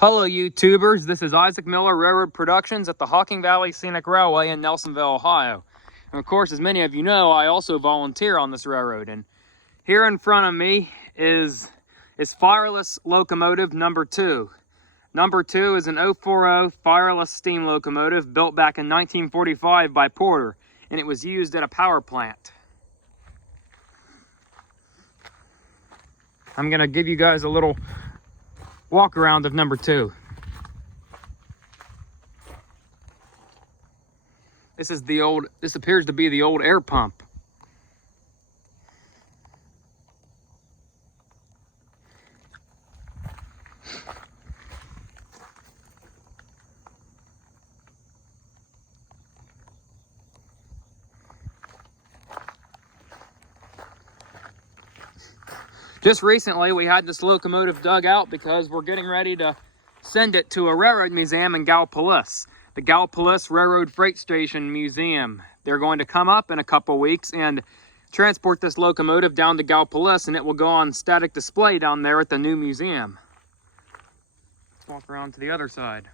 Hello YouTubers, this is Isaac Miller, Railroad Productions at the Hocking Valley Scenic Railway in Nelsonville, Ohio. And of course, as many of you know, I also volunteer on this railroad. And here in front of me is fireless locomotive number 2. Number 2 is an 040 fireless steam locomotive built back in 1945 by Porter, and it was used at a power plant. I'm going to give you guys a little walk around of number 2. This appears to be the old air pump. Just recently, we had this locomotive dug out because we're getting ready to send it to a railroad museum in Gallipolis, the Gallipolis Railroad Freight Station Museum. They're going to come up in a couple weeks and transport this locomotive down to Gallipolis, and it will go on static display down there at the new museum. Let's walk around to the other side.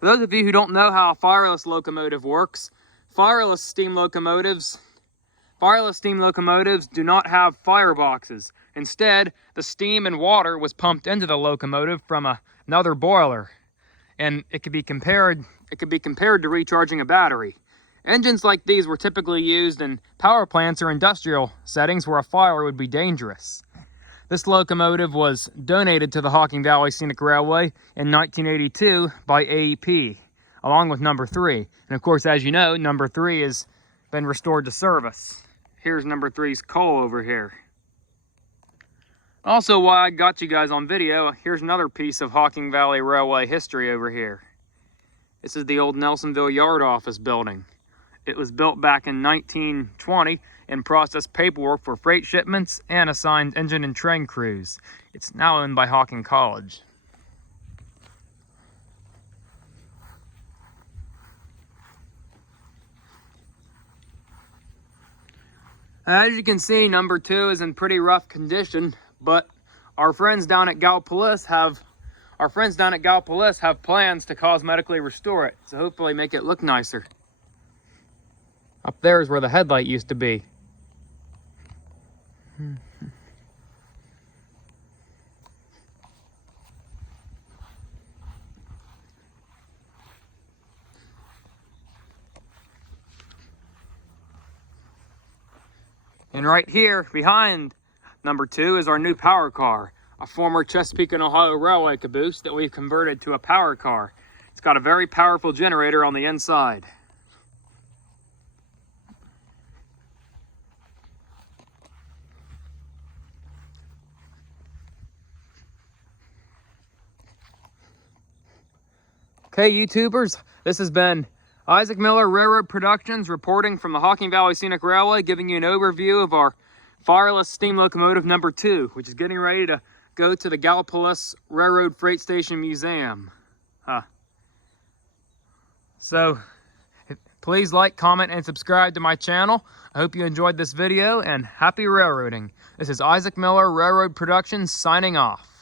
For those of you who don't know how a fireless locomotive works, fireless steam locomotives do not have fireboxes. Instead, the steam and water was pumped into the locomotive from another boiler, and it could be compared to recharging a battery. Engines like these were typically used in power plants or industrial settings where a fire would be dangerous. This locomotive was donated to the Hocking Valley Scenic Railway in 1982 by AEP, along with number 3. And of course, as you know, number 3 has been restored to service. Here's number 3's coal over here. Also, while I got you guys on video, here's another piece of Hocking Valley Railway history over here. This is the old Nelsonville Yard Office building. It was built back in 1920 and processed paperwork for freight shipments and assigned engine and train crews. It's now owned by Hocking College. As you can see, number 2 is in pretty rough condition, but our friends down at Gallipolis have plans to cosmetically restore it, so hopefully make it look nicer. Up there is where the headlight used to be. And right here behind number 2 is our new power car, a former Chesapeake and Ohio Railway caboose that we've converted to a power car. It's got a very powerful generator on the inside. Okay, YouTubers, this has been Isaac Miller, Railroad Productions, reporting from the Hocking Valley Scenic Railway, giving you an overview of our fireless steam locomotive number 2, which is getting ready to go to the Gallipolis Railroad Freight Station Museum. So, please like, comment, and subscribe to my channel. I hope you enjoyed this video, and happy railroading. This is Isaac Miller, Railroad Productions, signing off.